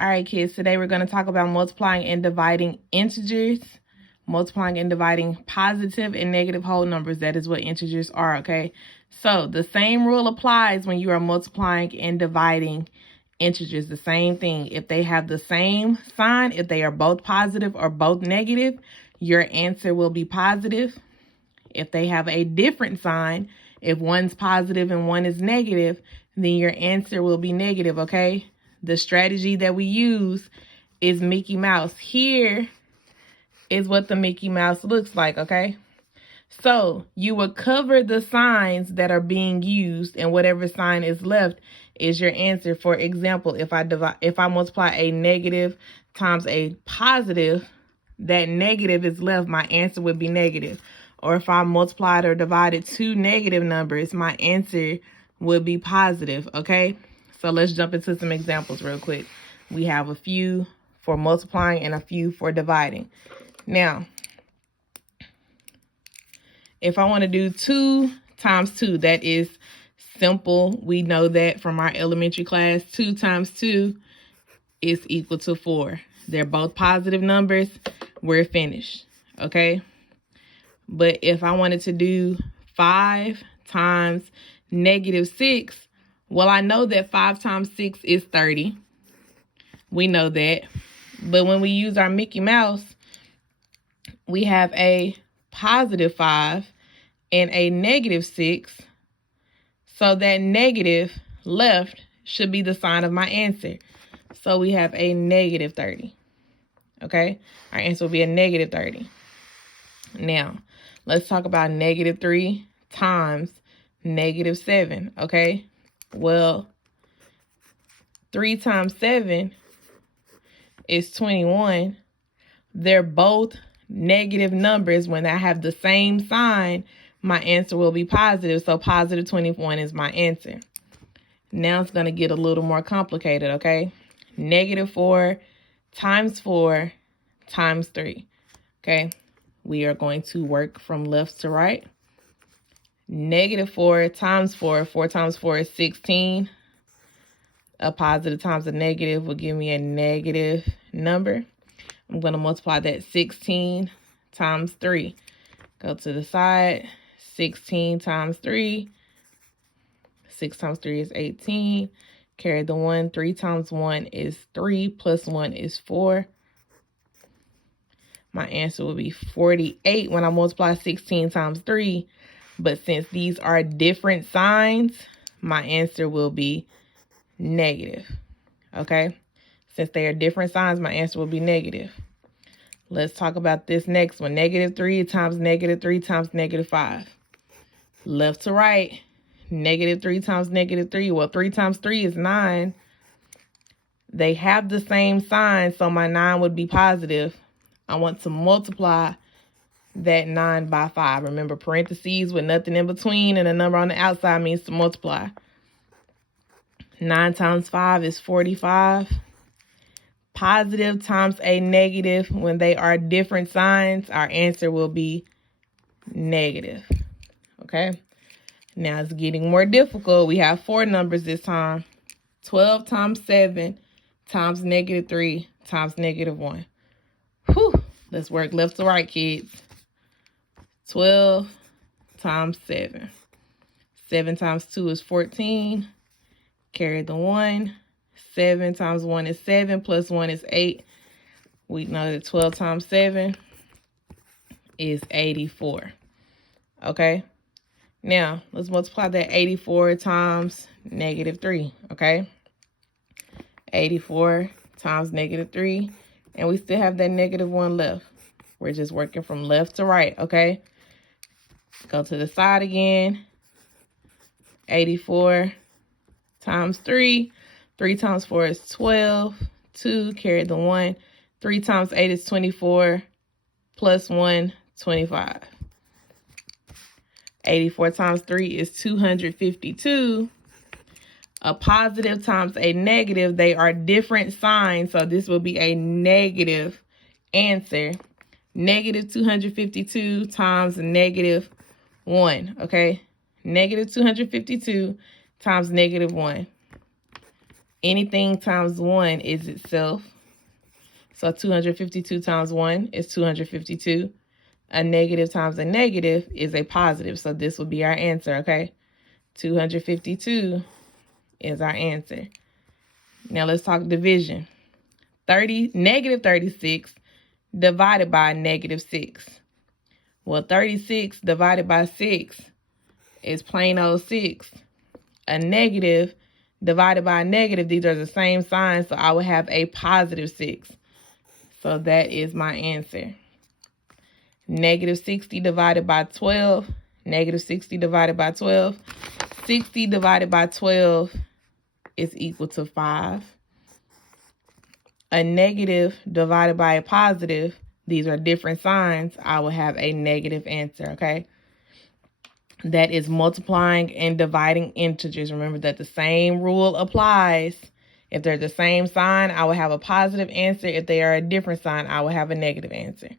All right, kids, today we're going to talk about multiplying and dividing integers, multiplying and dividing positive and negative whole numbers. That is what integers are, okay? So the same rule applies when you are multiplying and dividing integers. The same thing. If they have the same sign, if they are both positive or both negative, your answer will be positive. If they have a different sign, if one's positive and one is negative, then your answer will be negative, okay? The strategy that we use is Mickey Mouse. Here is what the Mickey Mouse looks like, okay? So you will cover the signs that are being used, and whatever sign is left is your answer. For example, if I multiply a negative times a positive, that negative is left, my answer would be negative. Or if I multiplied or divided two negative numbers, my answer would be positive, okay? So let's jump into some examples real quick. We have a few for multiplying and a few for dividing. Now, if I want to do 2 times 2, that is simple. We know that from our elementary class. 2 times 2 is equal to 4. They're both positive numbers. We're finished, okay? But if I wanted to do 5 times negative 6, well, I know that 5 times 6 is 30. We know that. But when we use our Mickey Mouse, we have a positive 5 and a negative 6. So that negative left should be the sign of my answer. So we have a negative 30. Okay? Our answer will be a negative 30. Now, let's talk about negative 3 times negative 7. Okay? Well, 3 times 7 is 21. They're both negative numbers. When I have the same sign, my answer will be positive. So positive 21 is my answer. Now it's going to get a little more complicated, okay? Negative 4 times 4 times 3. Okay? We are going to work from left to right. Negative 4 times 4. 4 times 4 is 16. A positive times a negative will give me a negative number. I'm going to multiply that 16 times 3. Go to the side. 16 times 3. 6 times 3 is 18. Carry the 1. 3 times 1 is 3. Plus 1 is 4. My answer will be 48 when I multiply 16 times 3. But since these are different signs, my answer will be negative. Okay? Since they are different signs, my answer will be negative. Let's talk about this next one. Negative 3 times negative 3 times negative 5. Left to right. Negative 3 times negative 3. Well, 3 times 3 is 9. They have the same sign, so my 9 would be positive. I want to multiply that 9 by 5. Remember, parentheses with nothing in between and a number on the outside means to multiply. 9 times 5 is 45. Positive times a negative, when they are different signs, our answer will be negative. Okay? Now it's getting more difficult. We have 4 numbers this time. 12 times 7 times negative 3 times negative 1. Whew. Let's work left to right, kids. 12 times 7. 7 times 2 is 14. Carry the 1. 7 times 1 is 7. Plus 1 is 8. We know that 12 times 7 is 84. Okay? Now, let's multiply that 84 times negative 3. Okay? 84 times negative 3. And we still have that negative 1 left. We're just working from left to right, okay? Go to the side again. 84 times 3. 3 times 4 is 12. 2, carry the 1. 3 times 8 is 24. Plus 1, 25. 84 times 3 is 252. A positive times a negative, they are different signs, so this will be a negative answer. Negative 252 times negative 1, okay? Negative 252 times negative 1. Anything times 1 is itself. So 252 times 1 is 252. A negative times a negative is a positive. So this will be our answer, okay? 252 is our answer. Now let's talk division. Negative 36 divided by negative 6. Well, 36 divided by 6 is plain old 6. A negative divided by a negative, these are the same sign, so I would have a positive 6. So that is my answer. Negative 60 divided by 12. Negative 60 divided by 12. 60 divided by 12 is equal to 5. A negative divided by a positive, these are different signs, I will have a negative answer, okay? That is multiplying and dividing integers. Remember that the same rule applies. If they're the same sign, I will have a positive answer. If they are a different sign, I will have a negative answer.